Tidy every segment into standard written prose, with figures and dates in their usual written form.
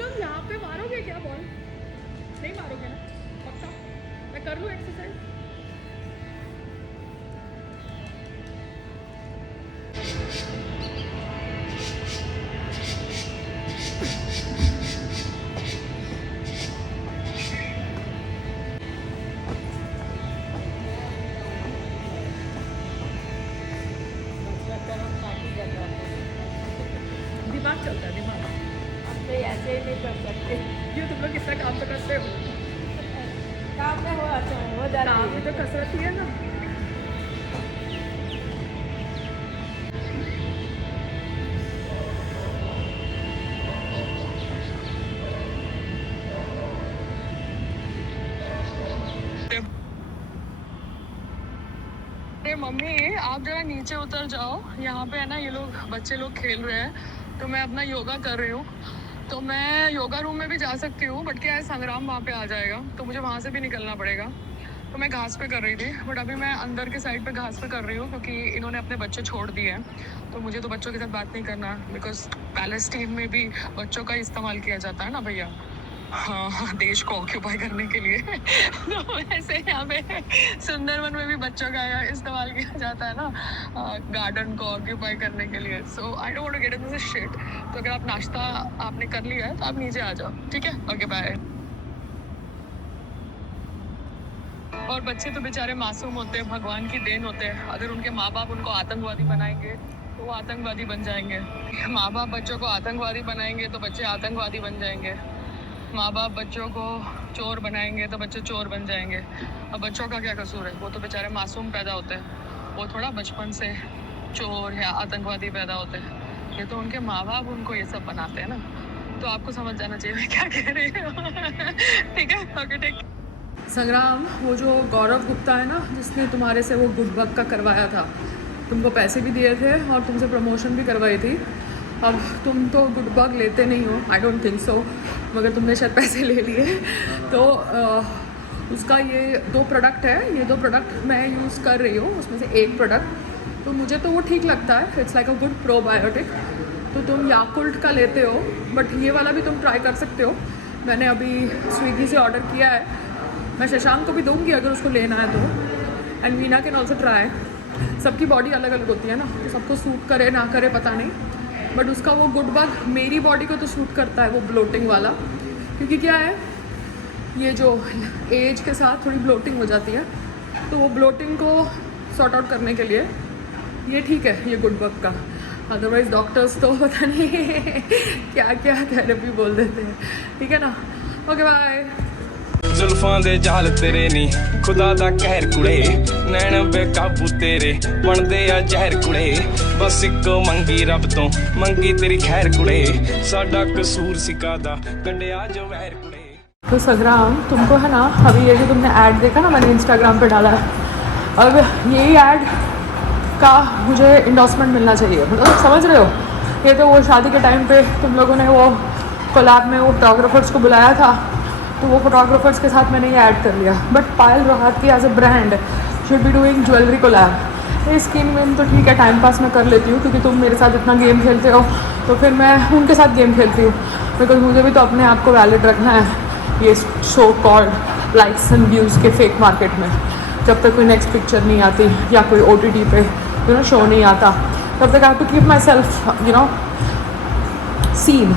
लोग यहाँ पे मारोगे क्या बॉल? नहीं मारोगे ना? पक्का? मैं कर लूँ एक्सरसाइज? दिमाग चलता है दिमाग। हम तो ऐसे ही नहीं कर सकते। ये तुम लोग कितना काम तो करते हो। काम में हो जाती काम है। में तो कसरत ही है ना। अरे मम्मी आप जरा नीचे उतर जाओ, यहाँ पे है ना ये लोग बच्चे लोग खेल रहे हैं, तो मैं अपना योगा कर रही हूँ। तो मैं योगा रूम में भी जा सकती हूँ, बट क्या है संग्राम वहाँ पे आ जाएगा तो मुझे वहाँ से भी निकलना पड़ेगा। तो मैं घास पे कर रही थी, बट अभी मैं अंदर के साइड पे घास पे कर रही हूँ क्योंकि इन्होंने अपने बच्चे छोड़ दिए हैं। तो मुझे तो बच्चों के साथ बात नहीं करना, बिकॉज पैलेस्टीन में भी बच्चों का इस्तेमाल किया जाता है ना भैया, हाँ देश को ऑक्यूपाई करने के लिए। तो वैसे यहाँ पे सुंदरवन में भी बच्चों का इस्तेमाल किया जाता है ना गार्डन को ऑक्यूपाई करने के लिए। So I don't want to get in this shit. तो अगर आप नाश्ता आपने कर लिया है तो आप नीचे आ जाओ, ठीक है? Okay bye. और बच्चे तो बेचारे मासूम होते हैं, भगवान की देन होते हैं। अगर उनके माँ बाप उनको आतंकवादी बनाएंगे तो वो आतंकवादी बन जाएंगे। माँ बाप बच्चों को आतंकवादी बनाएंगे तो बच्चे आतंकवादी बन जाएंगे। माँ बाप बच्चों को चोर बनाएंगे तो बच्चे चोर बन जाएंगे। अब बच्चों का क्या कसूर है? वो तो बेचारे मासूम पैदा होते हैं, वो थोड़ा बचपन से चोर या आतंकवादी पैदा होते हैं। ये तो उनके माँ बाप उनको ये सब बनाते हैं ना। तो आपको समझ जाना चाहिए मैं क्या कह रही हूँ। ठीक है, ओके ठीक। संग्राम, वो जो गौरव गुप्ता है ना जिसने तुम्हारे से वो गुडबग का करवाया था, तुमको पैसे भी दिए थे और तुमसे प्रमोशन भी करवाई थी। अब तुम तो गुडबग लेते नहीं हो, आई डोंट थिंक सो, मगर तुमने शायद पैसे ले लिए। तो उसका ये 2 प्रोडक्ट है, ये 2 प्रोडक्ट मैं यूज़ कर रही हूँ, उसमें से एक प्रोडक्ट तो मुझे तो वो ठीक लगता है, it's like a good probiotic. तो तुम याकुल्ट का लेते हो, बट ये वाला भी तुम ट्राई कर सकते हो। मैंने अभी स्विगी से ऑर्डर किया है, मैं शशांक को भी दूंगी अगर उसको लेना है तो, and Veena can also try. सबकी बॉडी अलग अलग होती है ना, तो सबको सूट करे ना करे पता नहीं, बट उसका वो गुडबग मेरी बॉडी को तो सूट करता है, वो ब्लोटिंग वाला। क्योंकि क्या है, ये जो एज के साथ थोड़ी ब्लोटिंग हो जाती है, तो वो ब्लोटिंग को सॉर्ट आउट करने के लिए ये ठीक है, ये गुडबग का। अदरवाइज डॉक्टर्स तो पता नहीं क्या क्या थेरेपी बोल देते हैं। ठीक है ना, ओके बाय। जुल्फां दे जाल तेरे नी खुदा दा कहर कुड़े, नैन बेकाबू तेरे बनदे आ जहर कुड़े। बस एक मंगी रब तो मंगी तेरी खैर कुड़े, साडा कसूर सिका दा कंडिया जो वहर कुड़े। तो संग्राम, तुमको है ना अभी ये जो तुमने ऐड देखा ना मैंने इंस्टाग्राम पे डाला है, अब यही ऐड का मुझे इंडोर्समेंट मिलना चाहिए। मतलब समझ रहे हो, ये तो वो शादी के टाइम पे तुम लोगों ने वो कोलैब में वो फोटोग्राफर्स को बुलाया था, तो वो फोटोग्राफर्स के साथ मैंने ये ऐड कर लिया। But Payal Rohatgi as a brand should be doing jewellery collab. ये स्किन में तो ठीक है, टाइम पास मैं कर लेती हूँ क्योंकि तुम मेरे साथ इतना गेम खेलते हो, तो फिर मैं उनके साथ गेम खेलती हूँ, बिकॉज मुझे भी तो अपने आप को वैलिड रखना है ये show called likes and views के फेक मार्केट में। जब तक कोई नेक्स्ट पिक्चर नहीं आती या कोई OTT पे शो नहीं आता, तब तक I have to keep myself seen.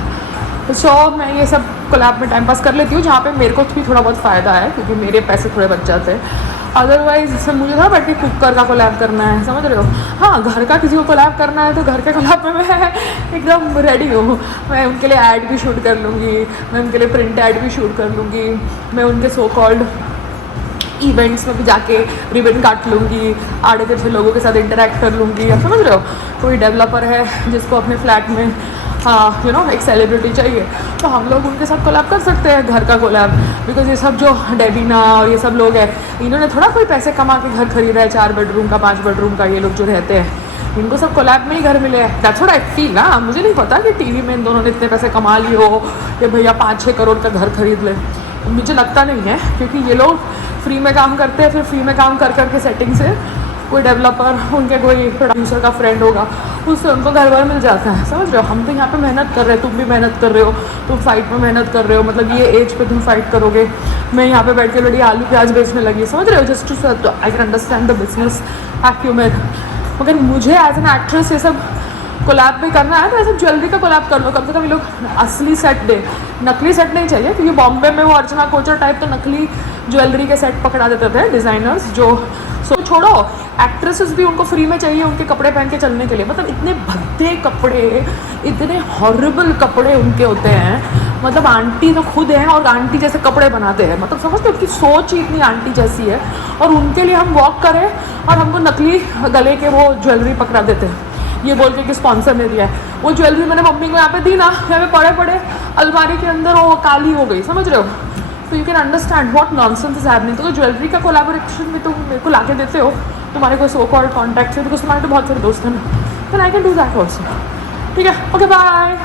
तो मैं ये सब कोलैब में टाइम पास कर लेती हूँ, जहाँ पे मेरे को भी थोड़ा बहुत फ़ायदा है क्योंकि मेरे पैसे थोड़े बच जाते हैं। अदरवाइज मुझे था बैठ के कुकर का कोलैब करना है, समझ रहे हो। हाँ, घर का किसी को कोलैब करना है तो घर के कोलैब में मैं एकदम रेडी हूँ। मैं उनके लिए ऐड भी शूट कर लूँगी, मैं उनके लिए प्रिंट ऐड भी शूट कर लूँगी, मैं उनके सो कॉल्ड इवेंट्स में भी जाके रिबन काट लूँगी, आड़े तिरछे लोगों के साथ इंटरेक्ट कर लूँगी। आप समझ रहे हो, कोई डेवलपर है जिसको अपने फ्लैट में एक सेलिब्रिटी चाहिए, तो हम लोग उनके साथ कोलैब कर सकते हैं, घर का कोलैब। बिकॉज ये सब जो डेबिना और ये सब लोग हैं, इन्होंने थोड़ा कोई पैसे कमा के घर खरीदा है 4 बेडरूम का 5 बेडरूम का। ये लोग जो रहते हैं इनको सब कोलैब में ही घर मिले हैं। दैट्स व्हाट आई फील ना। मुझे नहीं पता कि टीवी में इन दोनों ने इतने पैसे कमा लिए हो कि भैया 5-6 करोड़ का घर खरीद ले, मुझे लगता नहीं है, क्योंकि ये लोग फ्री में काम करते हैं, फिर फ्री में काम कर करके सेटिंग से कोई डेवलपर, उनके कोई प्रोड्यूसर का फ्रेंड होगा, उससे उनको घर बार मिल जाता है, समझ रहे हो। हम तो यहाँ पे मेहनत कर रहे हैं, तुम भी मेहनत कर रहे हो, तुम फाइट में मेहनत कर रहे हो, मतलब ये एज पे तुम फाइट करोगे, मैं यहाँ पे बैठ के लड़ी आलू प्याज बेचने लगी, समझ रहे हो। Just to I can understand the business acumen. मगर मुझे एज एन एक्ट्रेस ये सब कोलैब भी करना है तो ऐसे ज्वेलरी का कोलैब कर लो, कम से कम ये लोग असली सेट दे, नकली सेट नहीं चाहिए, क्योंकि बॉम्बे में वो अर्चना कोचर टाइप तो नकली ज्वेलरी के सेट पकड़ा देते थे डिज़ाइनर्स जो। सो छोड़ो, एक्ट्रेसेस भी उनको फ्री में चाहिए उनके कपड़े पहन के चलने के लिए, मतलब इतने भद्दे कपड़े, इतने हॉरिबल कपड़े उनके होते हैं, मतलब आंटी तो खुद हैं और आंटी जैसे कपड़े बनाते हैं, मतलब समझते हो, उनकी सोच ही इतनी आंटी जैसी है, और उनके लिए हम वॉक करें और हमको नकली गले के वो ज्वेलरी पकड़ा देते हैं ये बोल के कि स्पॉन्सर ने दिया है। वो ज्वेलरी मैंने मम्मी को यहाँ पे दी ना, यहाँ पे पड़े पड़े अलमारी के अंदर वो काली हो गई, समझ रहे हो। तो you can understand what nonsense is happening. तो ज्वेलरी का कोलैबोरेशन भी तुम मेरे को ला के देते हो, तुम्हारे कोई सो कॉल्ड कॉन्टैक्ट है, बिकॉज तुम्हारे तो बहुत सारे दोस्त हैं ना, then I can do that also. ठीक है, ओके बाय।